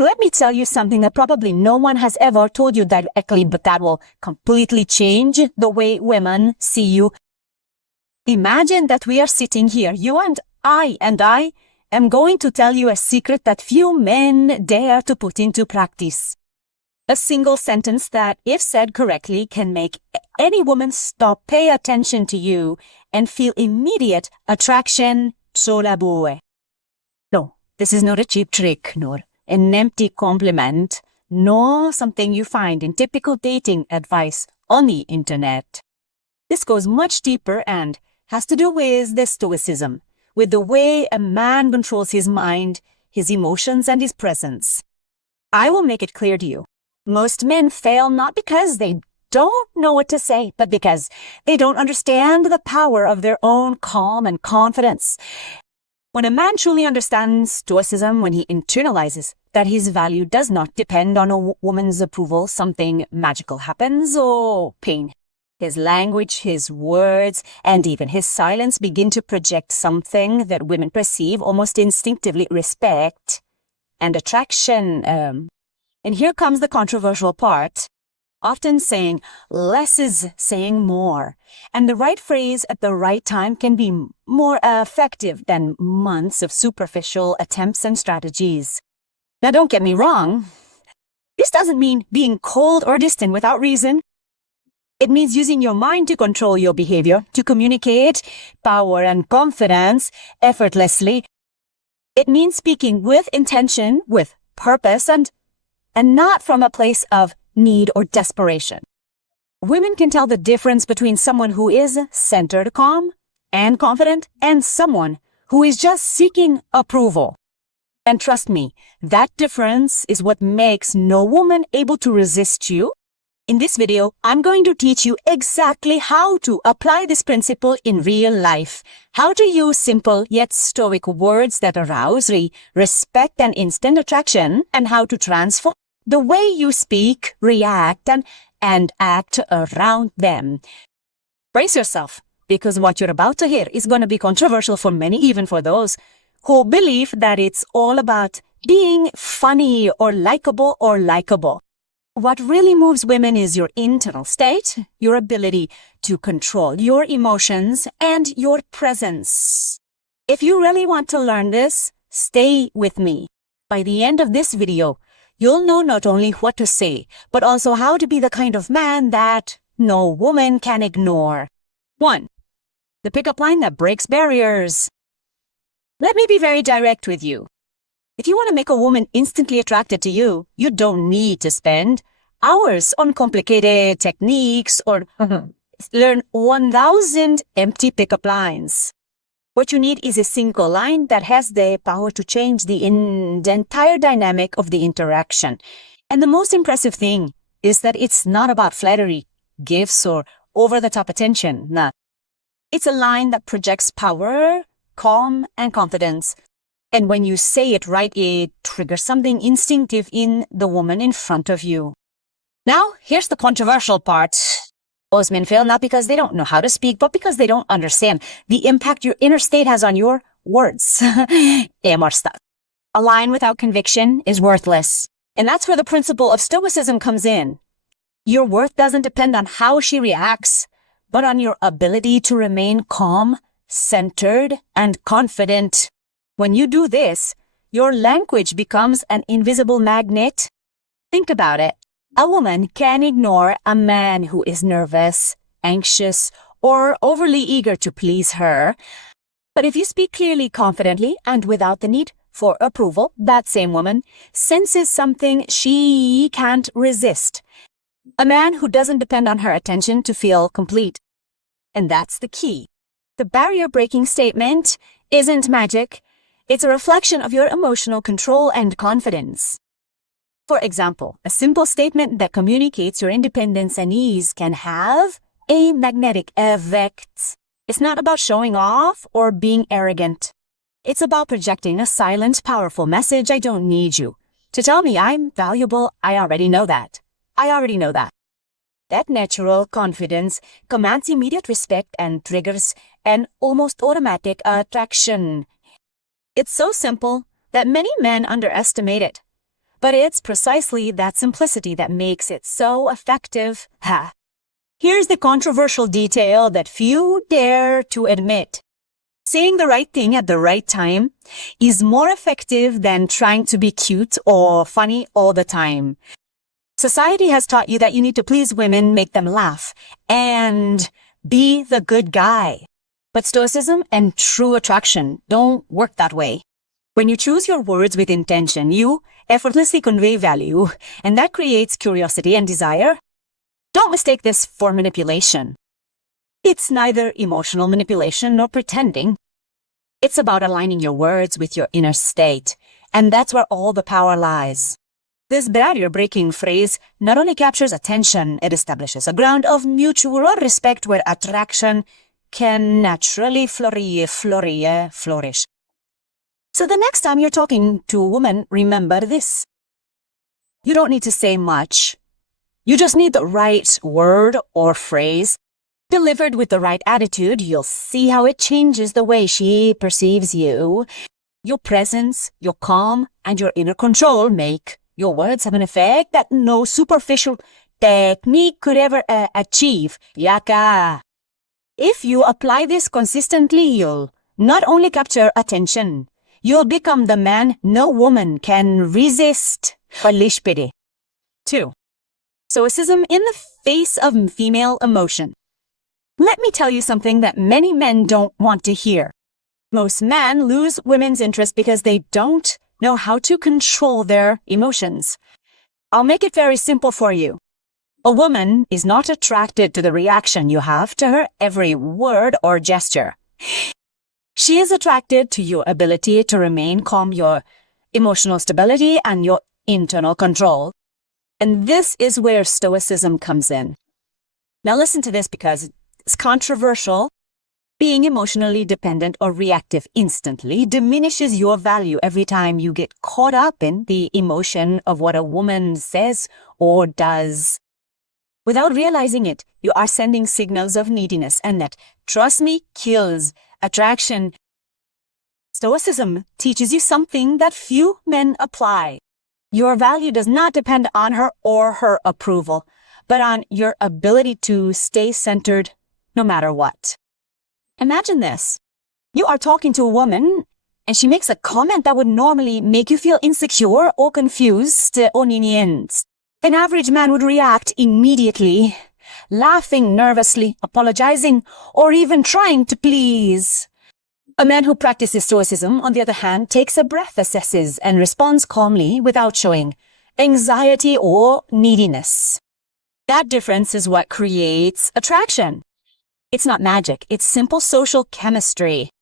Let me tell you something that probably no one has ever told you directly, but that will completely change the way women see you. Imagine that we are sitting here, you and I am going to tell you a secret that few men dare to put into practice. A single sentence that, if said correctly, can make any woman stop, pay attention to you, and feel immediate attraction sur la boue. No, this is not a cheap trick, nor an empty compliment, nor something you find in typical dating advice on the internet. This goes much deeper and has to do with the Stoicism, with the way a man controls his mind, his emotions, and his presence. I will make it clear to you. Most men fail not because they don't know what to say, but because they don't understand the power of their own calm and confidence. When a man truly understands Stoicism, when he internalizes that his value does not depend on a woman's approval, something magical happens, or pain. His language, his words, and even his silence begin to project something that women perceive almost instinctively: respect and attraction. And here comes the controversial part. Often saying less is saying more, and the right phrase at the right time can be more effective than months of superficial attempts and strategies. Now, don't get me wrong. This doesn't mean being cold or distant without reason. It means using your mind to control your behavior, to communicate power and confidence effortlessly. It means speaking with intention, with purpose, and not from a place of need or desperation. Women can tell the difference between someone who is centered, calm, and confident, and someone who is just seeking approval. And trust me, that difference is what makes no woman able to resist you. In this video, I'm going to teach you exactly how to apply this principle in real life, how to use simple yet stoic words that arouse respect and instant attraction, and how to transform the way you speak, react, and act around them. Brace yourself, because what you're about to hear is going to be controversial for many, even for those who believe that it's all about being funny or likable. What really moves women is your internal state, your ability to control your emotions, and your presence. If you really want to learn this, stay with me. By the end of this video, you'll know not only what to say, but also how to be the kind of man that no woman can ignore. 1. The pickup line that breaks barriers. Let me be very direct with you. If you want to make a woman instantly attracted to you, you don't need to spend hours on complicated techniques or learn 1,000 empty pickup lines. What you need is a single line that has the power to change the entire dynamic of the interaction. And the most impressive thing is that it's not about flattery, gifts, or over-the-top attention. Nah. It's a line that projects power, calm, and confidence. And when you say it right, it triggers something instinctive in the woman in front of you. Now, here's the controversial part. Most men fail not because they don't know how to speak, but because they don't understand the impact your inner state has on your words. More stuff. A line without conviction is worthless. And that's where the principle of Stoicism comes in. Your worth doesn't depend on how she reacts, but on your ability to remain calm, centered, and confident. When you do this, your language becomes an invisible magnet. Think about it. A woman can ignore a man who is nervous, anxious, or overly eager to please her. But if you speak clearly, confidently, and without the need for approval, that same woman senses something she can't resist. A man who doesn't depend on her attention to feel complete. And that's the key. The barrier-breaking statement isn't magic. It's a reflection of your emotional control and confidence. For example, a simple statement that communicates your independence and ease can have a magnetic effect. It's not about showing off or being arrogant. It's about projecting a silent, powerful message. I don't need you to tell me I'm valuable. I already know that. That natural confidence commands immediate respect and triggers an almost automatic attraction. It's so simple that many men underestimate it. But it's precisely that simplicity that makes it so effective. Here's the controversial detail that few dare to admit. Saying the right thing at the right time is more effective than trying to be cute or funny all the time. Society has taught you that you need to please women, make them laugh, and be the good guy. But Stoicism and true attraction don't work that way. When you choose your words with intention, you effortlessly convey value, and that creates curiosity and desire. Don't mistake this for manipulation. It's neither emotional manipulation nor pretending. It's about aligning your words with your inner state, and that's where all the power lies. This barrier-breaking phrase not only captures attention, it establishes a ground of mutual respect where attraction can naturally flourish. So the next time you're talking to a woman, remember this. You don't need to say much. You just need the right word or phrase. Delivered with the right attitude, you'll see how it changes the way she perceives you. Your presence, your calm, and your inner control make your words have an effect that no superficial technique could ever achieve. Yaka. If you apply this consistently, you'll not only capture attention, you'll become the man no woman can resist. 2. Stoicism in the face of female emotion. Let me tell you something that many men don't want to hear. Most men lose women's interest because they don't know how to control their emotions. I'll make it very simple for you. A woman is not attracted to the reaction you have to her every word or gesture. She is attracted to your ability to remain calm, your emotional stability, and your internal control. And this is where Stoicism comes in. Now listen to this because it's controversial. Being emotionally dependent or reactive instantly diminishes your value every time you get caught up in the emotion of what a woman says or does. Without realizing it, you are sending signals of neediness, and that, trust me, kills attraction. Stoicism teaches you something that few men apply. Your value does not depend on her or her approval, but on your ability to stay centered no matter what. Imagine this. You are talking to a woman, and she makes a comment that would normally make you feel insecure or confused or lenient. An average man would react immediately, laughing nervously, apologizing, or even trying to please. A man who practices Stoicism, on the other hand, takes a breath, assesses, and responds calmly without showing anxiety or neediness. That difference is what creates attraction. It's not magic, it's simple social chemistry.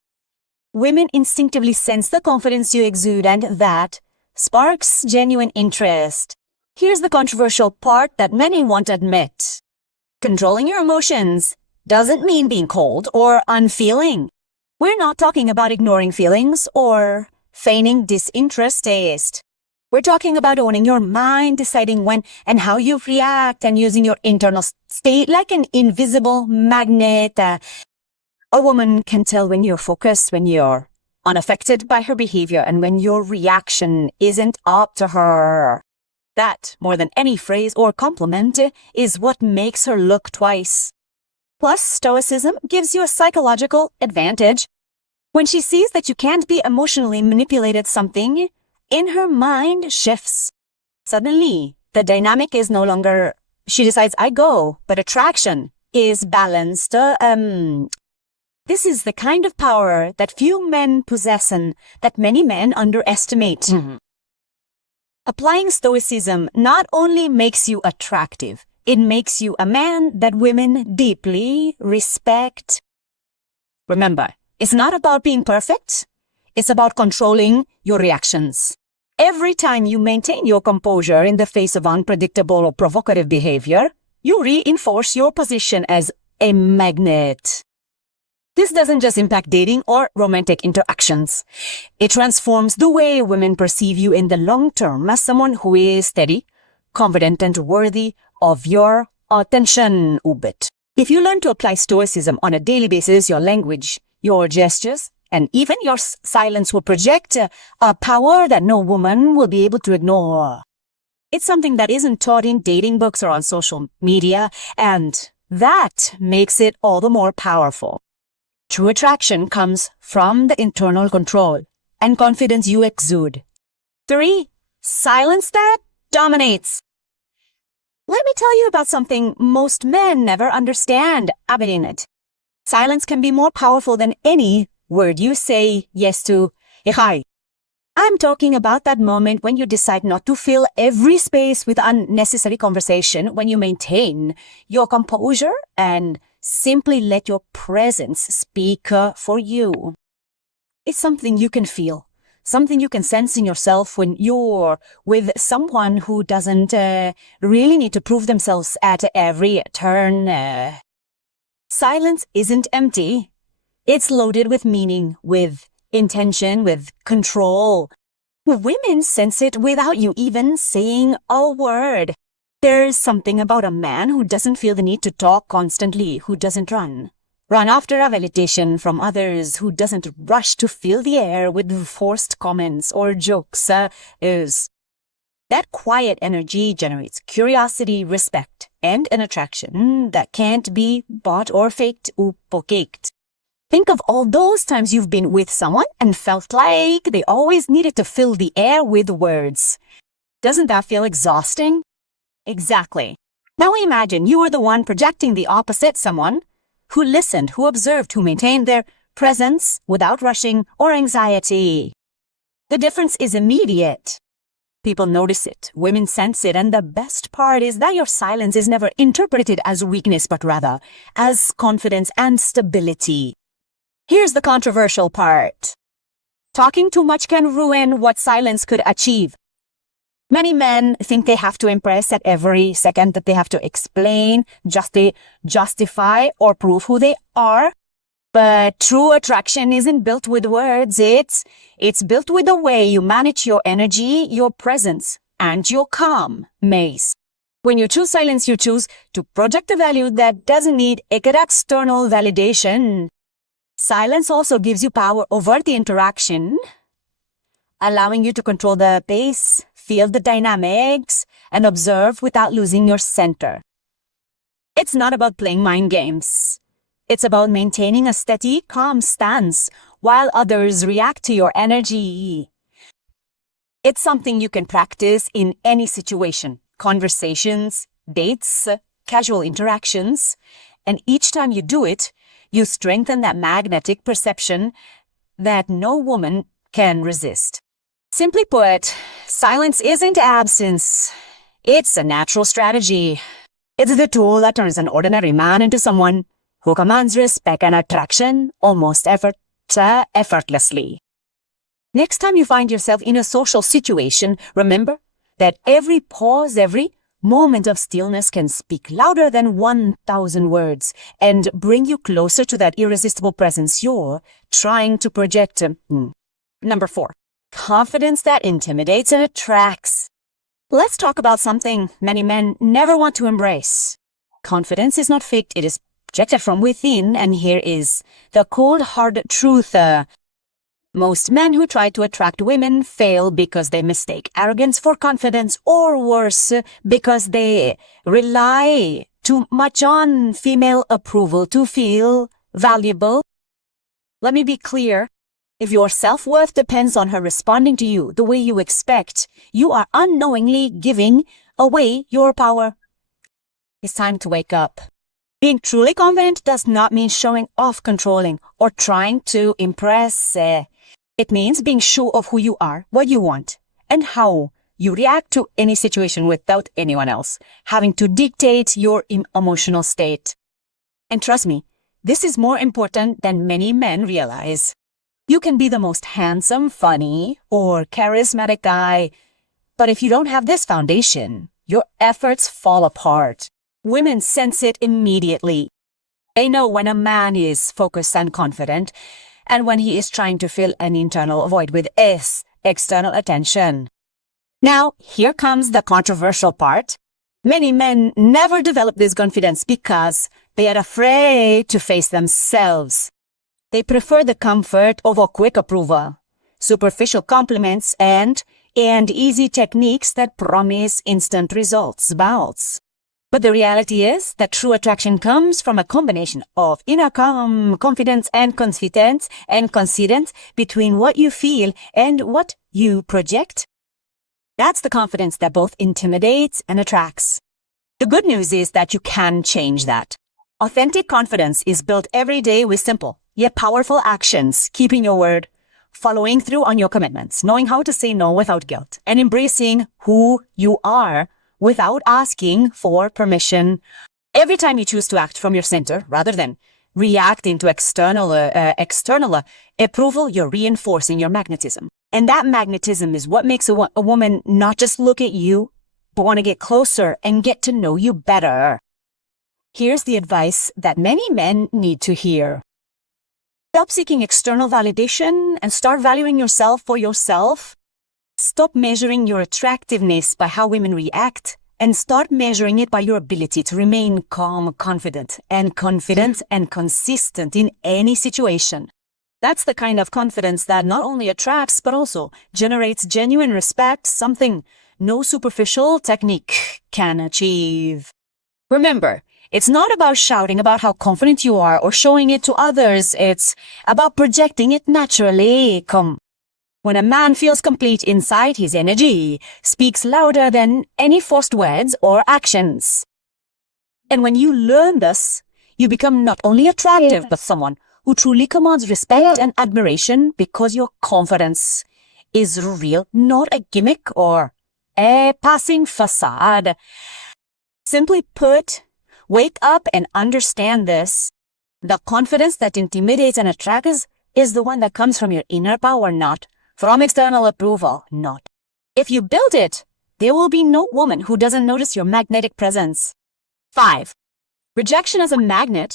Women instinctively sense the confidence you exude, and that sparks genuine interest. Here's the controversial part that many won't admit. Controlling your emotions doesn't mean being cold or unfeeling. We're not talking about ignoring feelings or feigning disinterest. We're talking about owning your mind, deciding when and how you react, and using your internal state like an invisible magnet. A woman can tell when you're focused, when you're unaffected by her behavior, and when your reaction isn't up to her. That, more than any phrase or compliment, is what makes her look twice. Plus, Stoicism gives you a psychological advantage. When she sees that you can't be emotionally manipulated, something in her mind shifts. Suddenly, the dynamic is no longer, she decides, I go, but attraction is balanced. This is the kind of power that few men possess and that many men underestimate. Applying Stoicism not only makes you attractive, it makes you a man that women deeply respect. Remember, it's not about being perfect. It's about controlling your reactions. Every time you maintain your composure in the face of unpredictable or provocative behavior, you reinforce your position as a magnet. This doesn't just impact dating or romantic interactions. It transforms the way women perceive you in the long term as someone who is steady, confident, and worthy of your attention. If you learn to apply Stoicism on a daily basis, your language, your gestures, and even your silence will project a power that no woman will be able to ignore. It's something that isn't taught in dating books or on social media, and that makes it all the more powerful. True attraction comes from the internal control and confidence you exude. 3. Silence that dominates. Let me tell you about something most men never understand about it. Silence can be more powerful than any word you say yes to. Hi. I'm talking about that moment when you decide not to fill every space with unnecessary conversation, when you maintain your composure and simply let your presence speak for you. It's something you can feel, something you can sense in yourself when you're with someone who doesn't really need to prove themselves at every turn. Silence isn't empty. It's loaded with meaning, with intention, with control. Women sense it without you even saying a word. There's something about a man who doesn't feel the need to talk constantly, who doesn't run after a validation from others, who doesn't rush to fill the air with forced comments or jokes. Is that quiet energy generates curiosity, respect, and an attraction that can't be bought or faked or caked. Think of all those times you've been with someone and felt like they always needed to fill the air with words. Doesn't that feel exhausting? Exactly. Now imagine you were the one projecting the opposite, someone who listened, who observed, who maintained their presence without rushing or anxiety. The difference is immediate. People notice it, women sense it, and the best part is that your silence is never interpreted as weakness, but rather as confidence and stability. Here's the controversial part. Talking too much can ruin what silence could achieve. Many men think they have to impress at every second, that they have to explain, justify, or prove who they are. But true attraction isn't built with words. It's built with the way you manage your energy, your presence, and your calm, Mace. When you choose silence, you choose to project a value that doesn't need external validation. Silence also gives you power over the interaction, allowing you to control the pace, feel the dynamics, and observe without losing your center. It's not about playing mind games. It's about maintaining a steady, calm stance while others react to your energy. It's something you can practice in any situation, conversations, dates, casual interactions, and each time you do it, you strengthen that magnetic perception that no woman can resist. Simply put, silence isn't absence. It's a natural strategy. It's the tool that turns an ordinary man into someone who commands respect and attraction almost effortlessly. Next time you find yourself in a social situation, remember that every pause, every moment of stillness can speak louder than 1,000 words and bring you closer to that irresistible presence you're trying to project. Number 4, confidence that intimidates and attracts. Let's talk about something many men never want to embrace. Confidence is not faked, it is projected from within, and here is the cold, hard truth. Most men who try to attract women fail because they mistake arrogance for confidence, or worse, because they rely too much on female approval to feel valuable. Let me be clear. If your self-worth depends on her responding to you the way you expect, you are unknowingly giving away your power. It's time to wake up. Being truly confident does not mean showing off, controlling, or trying to impress. It means being sure of who you are, what you want, and how you react to any situation without anyone else having to dictate your emotional state. And trust me, this is more important than many men realize. You can be the most handsome, funny, or charismatic guy, but if you don't have this foundation, your efforts fall apart. Women sense it immediately. They know when a man is focused and confident, and when he is trying to fill an internal void with external attention. Now, here comes the controversial part. Many men never develop this confidence because they are afraid to face themselves. They prefer the comfort of a quick approval, superficial compliments, and and easy techniques that promise instant results. Bounce. But the reality is that true attraction comes from a combination of inner confidence and confidence between what you feel and what you project. That's the confidence that both intimidates and attracts. The good news is that you can change that. Authentic confidence is built every day with simple yet powerful actions, keeping your word, following through on your commitments, knowing how to say no without guilt, and embracing who you are without asking for permission. Every time you choose to act from your center rather than reacting to external approval, you're reinforcing your magnetism. And that magnetism is what makes a woman not just look at you, but want to get closer and get to know you better. Here's the advice that many men need to hear. Stop seeking external validation and start valuing yourself for yourself. Stop measuring your attractiveness by how women react and start measuring it by your ability to remain calm, confident and consistent in any situation. That's the kind of confidence that not only attracts but also generates genuine respect, something no superficial technique can achieve. Remember, it's not about shouting about how confident you are or showing it to others. It's about projecting it naturally. When a man feels complete inside, his energy speaks louder than any forced words or actions. And when you learn this, you become not only attractive, but someone who truly commands respect and admiration because your confidence is real, not a gimmick or a passing facade. Simply put, wake up and understand this. The confidence that intimidates and attracts is the one that comes from your inner power, not from external approval, not. If you build it, there will be no woman who doesn't notice your magnetic presence. 5. Rejection as a magnet.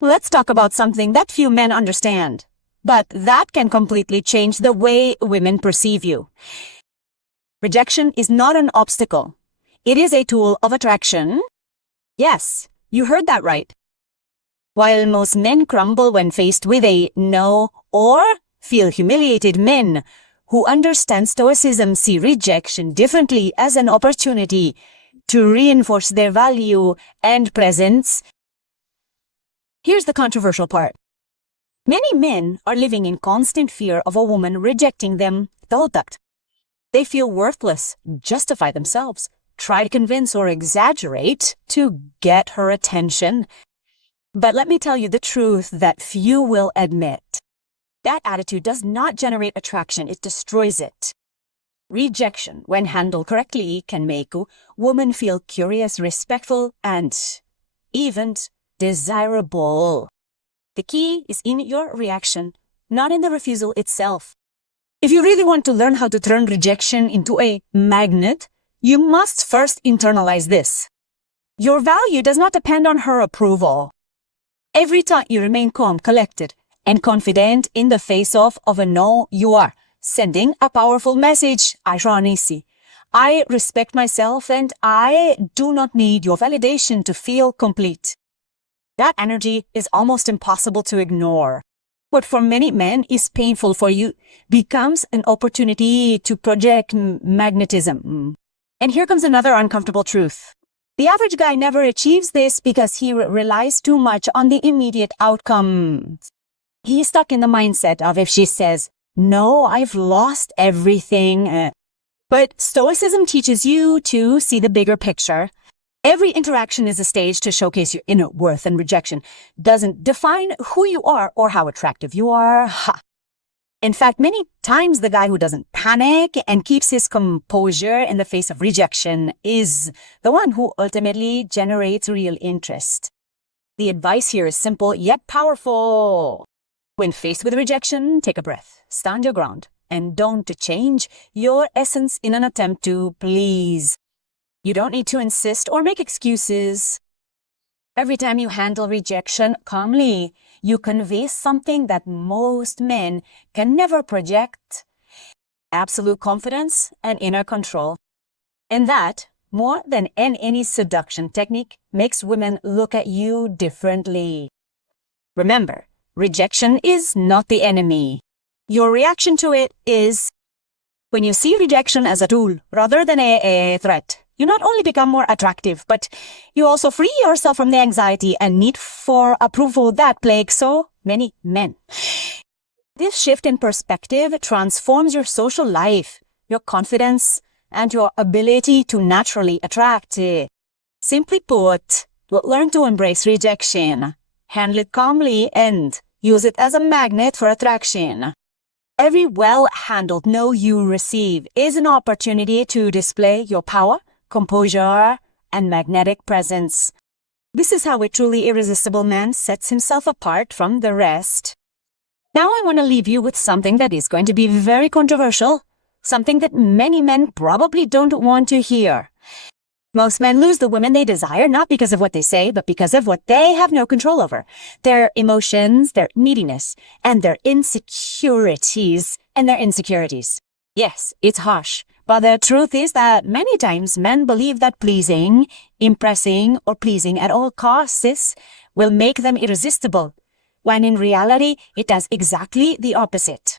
Let's talk about something that few men understand, but that can completely change the way women perceive you. Rejection is not an obstacle. It is a tool of attraction. Yes, you heard that right. While most men crumble when faced with a no or feel humiliated, men who understand Stoicism see rejection differently as an opportunity to reinforce their value and presence. Here's the controversial part. Many men are living in constant fear of a woman rejecting them. They feel worthless, justify themselves, try to convince or exaggerate to get her attention. But let me tell you the truth that few will admit. That attitude does not generate attraction, it destroys it. Rejection, when handled correctly, can make a woman feel curious, respectful, and even desirable. The key is in your reaction, not in the refusal itself. If you really want to learn how to turn rejection into a magnet, you must first internalize this. Your value does not depend on her approval. Every time you remain calm, collected, and confident in the face of a no, you are sending a powerful message. I respect myself and I do not need your validation to feel complete. That energy is almost impossible to ignore. What for many men is painful for you becomes an opportunity to project magnetism. And here comes another uncomfortable truth. The average guy never achieves this because he relies too much on the immediate outcome. He's stuck in the mindset of if she says, no, I've lost everything. But Stoicism teaches you to see the bigger picture. Every interaction is a stage to showcase your inner worth, and rejection doesn't define who you are or how attractive you are. In fact, many times the guy who doesn't panic and keeps his composure in the face of rejection is the one who ultimately generates real interest. The advice here is simple yet powerful. When faced with rejection, take a breath, stand your ground, and don't change your essence in an attempt to please. You don't need to insist or make excuses. Every time you handle rejection calmly, you convey something that most men can never project: absolute confidence and inner control. And that, more than any seduction technique, makes women look at you differently. Remember, rejection is not the enemy. Your reaction to it is. When you see rejection as a tool rather than a threat, you not only become more attractive, but you also free yourself from the anxiety and need for approval that plagues so many men. This shift in perspective transforms your social life, your confidence, and your ability to naturally attract. Simply put, learn to embrace rejection, handle it calmly, and use it as a magnet for attraction. Every well-handled no you receive is an opportunity to display your power, composure, and magnetic presence. This is how a truly irresistible man sets himself apart from the rest. Now I want to leave you with something that is going to be very controversial, something that many men probably don't want to hear. Most men lose the women they desire not because of what they say, but because of what they have no control over. Their emotions, their neediness, and their insecurities. Yes, it's harsh, but the truth is that many times men believe that pleasing, impressing, or pleasing at all costs will make them irresistible, when in reality, it does exactly the opposite.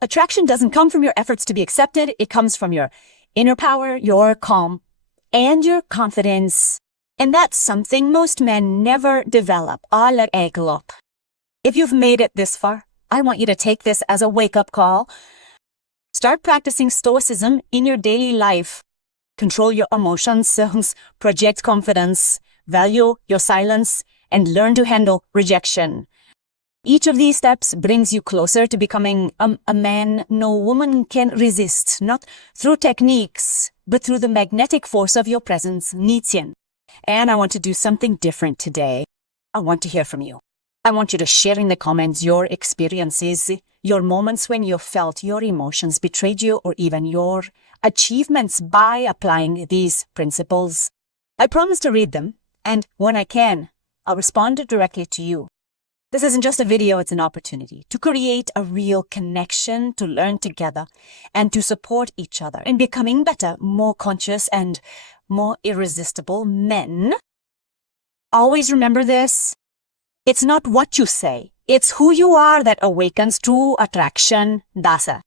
Attraction doesn't come from your efforts to be accepted, it comes from your inner power, your calm, and your confidence. And that's something most men never develop. If you've made it this far, I want you to take this as a wake-up call. Start practicing Stoicism in your daily life. Control your emotions, project confidence, value your silence, and learn to handle rejection. Each of these steps brings you closer to becoming a man no woman can resist, not through techniques, but through the magnetic force of your presence, Nietzschean. And I want to do something different today. I want to hear from you. I want you to share in the comments your experiences, your moments when you felt your emotions betrayed you, or even your achievements by applying these principles. I promise to read them, and when I can, I'll respond directly to you. This isn't just a video, it's an opportunity to create a real connection, to learn together, and to support each other in becoming better, more conscious, and more irresistible men. Always remember this. It's not what you say, it's who you are that awakens true attraction. Dasa.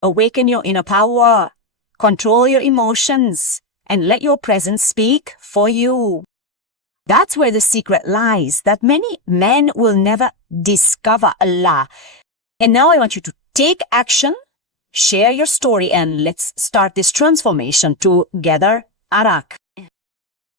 Awaken your inner power, control your emotions, and let your presence speak for you. That's where the secret lies, that many men will never discover Allah. And now I want you to take action, share your story, and let's start this transformation together. Arak.